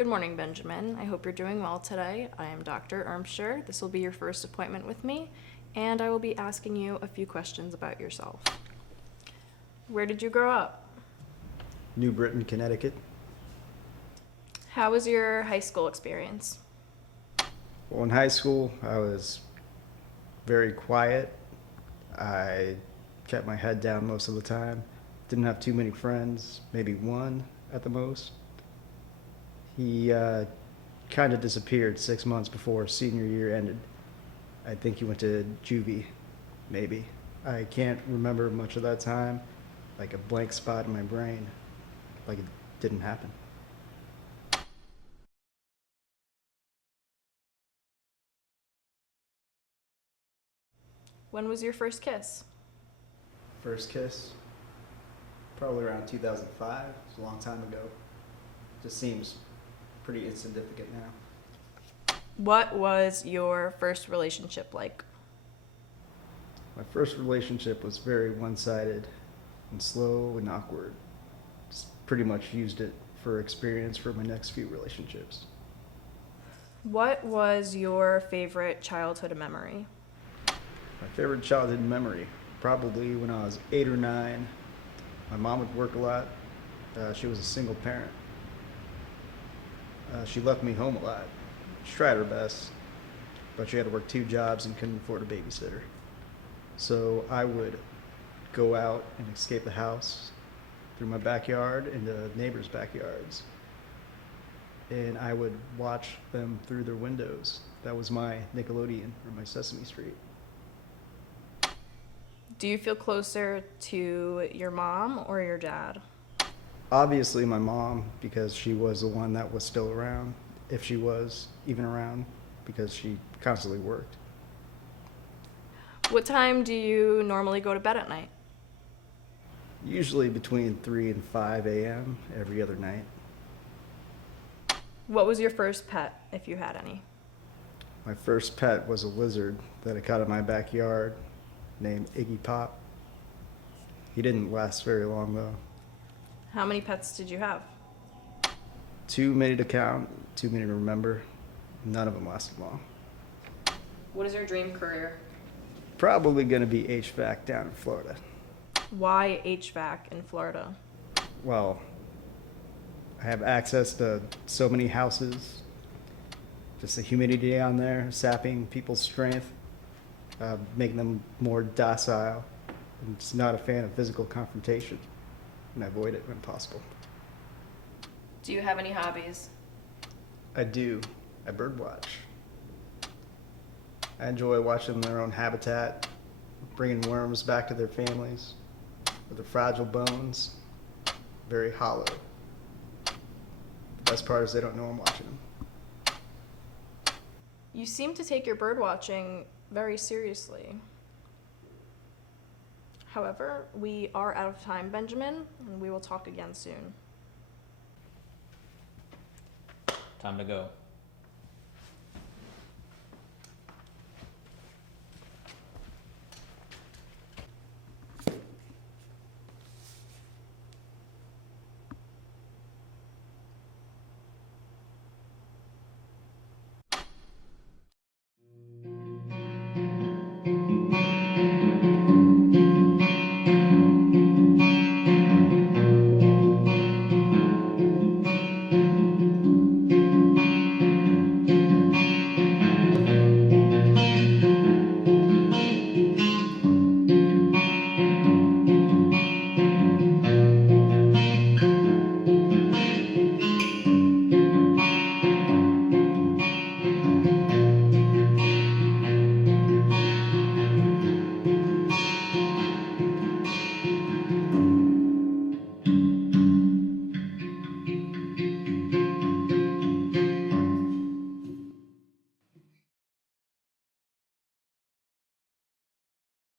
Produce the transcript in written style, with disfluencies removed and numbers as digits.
Good morning, Benjamin. I hope you're doing well today. I am Dr. Ermscher. This will be your first appointment with me, and I will be asking you a few questions about yourself. Where did you grow up? New Britain, Connecticut. How was your high school experience? Well, in high school, I was very quiet. I kept my head down most of the time. Didn't have too many friends, maybe one at the most. He kind of disappeared 6 months before senior year ended. I think he went to juvie, maybe. I can't remember much of that time, like a blank spot in my brain, like it didn't happen. When was your first kiss? First kiss, probably around 2005. It's a long time ago. Just seems pretty insignificant now. What was your first relationship like? My first relationship was very one-sided and slow and awkward. Just pretty much used it for experience for my next few relationships. What was your favorite childhood memory? My favorite childhood memory, probably when I was 8 or 9. My mom would work a lot. She was a single parent. She left me home a lot. She tried her best, but she had to work 2 jobs and couldn't afford a babysitter. So I would go out and escape the house through my backyard into neighbors' backyards. And I would watch them through their windows. That was my Nickelodeon or my Sesame Street. Do you feel closer to your mom or your dad? Obviously my mom, because she was the one that was still around, if she was even around, because she constantly worked. What time do you normally go to bed at night? Usually between 3 and 5 a.m. every other night. What was your first pet, if you had any? My first pet was a lizard that I caught in my backyard named Iggy Pop. He didn't last very long though. How many pets did you have? Too many to count, too many to remember. None of them lasted long. What is your dream career? Probably gonna be HVAC down in Florida. Why HVAC in Florida? Well, I have access to so many houses. Just the humidity down there, sapping people's strength, making them more docile. I'm just not a fan of physical confrontation, and I avoid it when possible. Do you have any hobbies? I do. I birdwatch. I enjoy watching their own habitat, bringing worms back to their families with their fragile bones, very hollow. The best part is they don't know I'm watching them. You seem to take your bird watching very seriously. However, we are out of time, Benjamin, and we will talk again soon. Time to go.